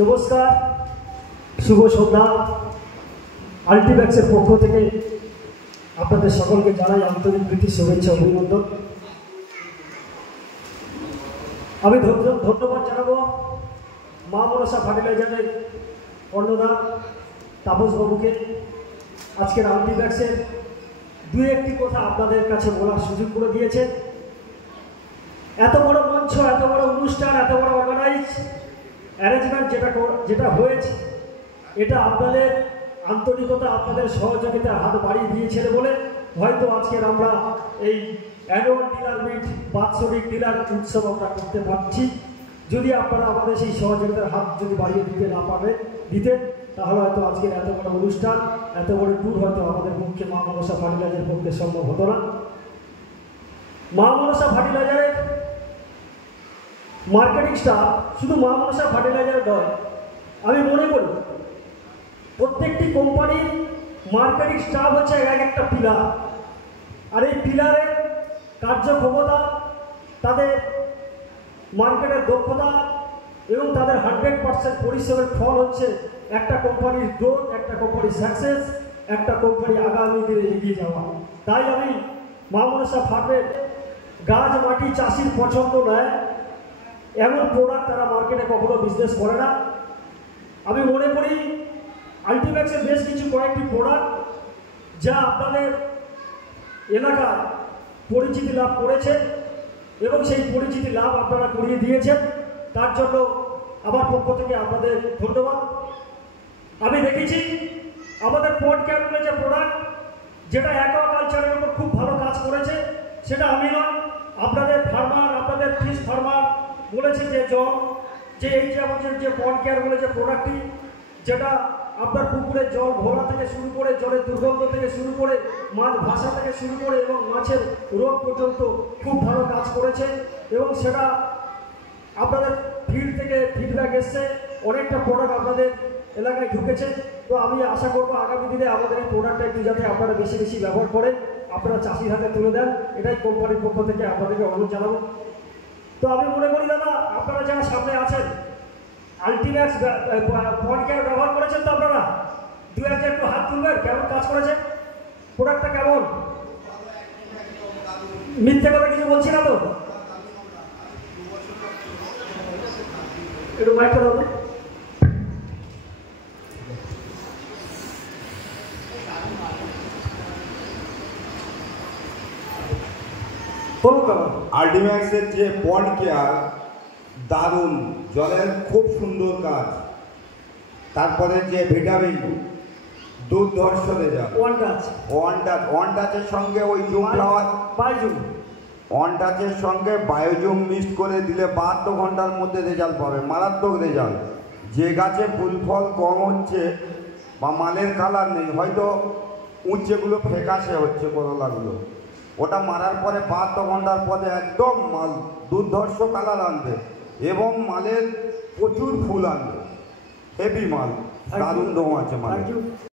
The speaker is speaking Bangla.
নমস্কার, শুভ সন্ধ্যা। আল্টিম্যাক্সের পক্ষ থেকে আপনাদের সকলকে জানাই আন্তরিক প্রীতি, শুভেচ্ছা, অভিনন্দন। আমি ধন্যবাদ জানাবো মা মনসা ফার্টিলাইজারের কর্ণধার তাপসবাবুকে। আজকের আল্টিম্যাক্সের দু একটি কথা আপনাদের কাছে বলার সুযোগ করে দিয়েছে। এত বড় মঞ্চ, এত বড় অনুষ্ঠান, এত বড় অর্গানাইজ অ্যারেঞ্জমেন্ট যেটা হয়েছে, এটা আপনাদের আন্তরিকতা, আপনাদের সহযোগিতার হাত বাড়িয়ে দিয়েছিল বলে হয়তো আজকের আমরা এই অ্যানুয়াল ডিলার মিট, বাৎসরিক ডিলার উৎসব আমরা করতে পারছি। যদি আপনারা আমাদের সেই সহযোগিতার হাত যদি বাড়িয়ে দিতেন তাহলে হয়তো আজকের এত বড় অনুষ্ঠান, এত বড় ট্যুর হয়তো আমাদের পক্ষে মা মনসা ফার্টিলাইজারের পক্ষে সম্ভব হতো না। মা মনসা ফার্টিলাইজারের মার্কেটিং স্টাফ শুধু মা মনসা ফার্টিলাইজার নয়, আমি মনে করি প্রত্যেকটি কোম্পানির মার্কেটিং স্টাফ হচ্ছে এক একটা পিলার। আর এই পিলারের কার্যক্ষমতা, তাদের মার্কেটের দক্ষতা এবং তাদের 100% পরিশ্রমের ফল হচ্ছে একটা কোম্পানির গ্রোথ, একটা কোম্পানির সাকসেস, একটা কোম্পানি আগামী দিনে এগিয়ে যাওয়া। তাই আমি মা মনসা ফার্মের গাছ মাটি চাষির পছন্দ নয় এমন প্রোডাক্ট তারা মার্কেটে কখনো বিজনেস করে না। আমি মনে করি আল্টিম্যাক্সের বেশ কিছু কয়েকটি প্রোডাক্ট যা আপনাদের এলাকার পরিচিতি লাভ করেছে এবং সেই পরিচিতি লাভ আপনারা করিয়ে দিয়েছেন, তার জন্য আমার পক্ষ থেকে আপনাদের ধন্যবাদ। আমি দেখেছি আমাদের পট ক্যারমেলের যে প্রোডাক্ট, যেটা অ্যাকোয়াকালচারের উপর খুব ভালো কাজ করেছে, সেটা আমি নয়, আপনাদের ফার্মার, আপনাদের ফিশ ফার্মার বলেছে যে এই যে আমাদের যে পট কেয়ার বলে যে প্রোডাক্টটি, যেটা আপনার পুকুরের জল ভরা থেকে শুরু করে, জলের দুর্গন্ধ থেকে শুরু করে, মাছ ভাসা থেকে শুরু করে এবং মাছের রোগ পর্যন্ত খুব ভালো কাজ করেছে এবং সেটা আপনাদের ফিল্ড থেকে ফিডব্যাক এসছে, অনেকটা প্রোডাক্ট আপনাদের এলাকায় ঢুকেছে। তো আমি আশা করবো আগামী দিনে আমাদের এই প্রোডাক্টটা একটু যাতে আপনারা বেশি বেশি ব্যবহার করেন, আপনারা চাষির হাতে তুলে দেন, এটাই কোম্পানির পক্ষ থেকে আপনাদেরকে অনুরোধ জানাবো। তো আমি মনে করি দাদা, আপনারা যারা সামনে আছেন আল্টিম্যাক্স পট কেয়ার ব্যবহার করেছেন তো আপনারা দু একজন একটু হাত তুলবেন, কেমন কাজ করেছে, প্রোডাক্টটা কেমন? মিথ্যে কথা কিছু বলছি না তো? একটু মাইকটা দাও। আল্টিম্যাক্সের যে পট কেয়ার দারুণ, জলের খুব সুন্দর কাজ, তারপরে যে ভিটামিন দুর্ধর্ষ রেজাল্ট, ওয়ান টাচের সঙ্গে ওই জুম ফ্লাওয়ার, ওয়ান টাচের সঙ্গে বায়োজুম মিক্সড করে দিলে 72 ঘন্টার মধ্যে রেজাল্ট পাবে, মারাত্মক রেজাল্ট। যে গাছে ফুল ফল কম হচ্ছে বা মালের কালার নেই, হয়তো উচ্চেগুলো ফেকাশে হচ্ছে করলাগুলো, ওটা মারার পরে 72 ঘন্টার পরে একদম মাল দুর্ধর্ষ কালার আনবে এবং মালের প্রচুর ফুল আনবে, হেভি মাল, দারুণ দম আছে মাল।